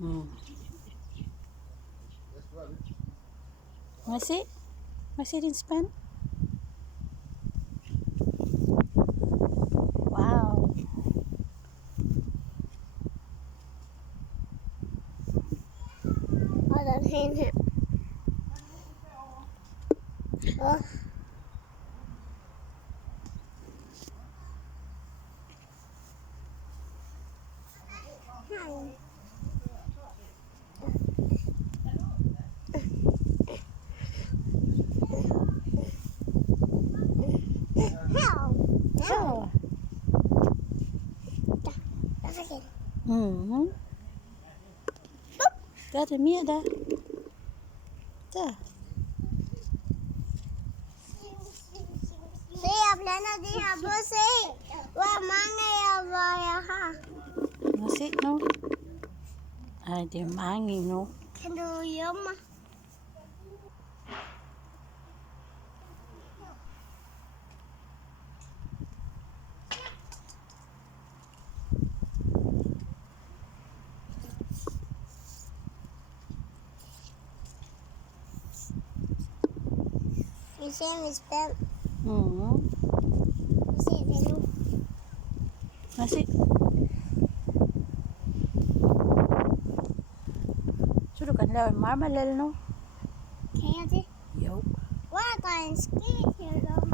Mm. Masih? Masih din span? Wow. I don't hate him. Oh. Ja. Mm. Daar är mer där. Där. Se, jeg blander det her på. Se, hvor mange jeg har. Masih nu? Ej, det er mange nu. Kan du hjælpe mig? Vi ser mit spand. Mm. Vi ser det nu. Masih. Så du kan lave en marmalade nu? Kan jeg det? Jo. Hvor er der en ske her?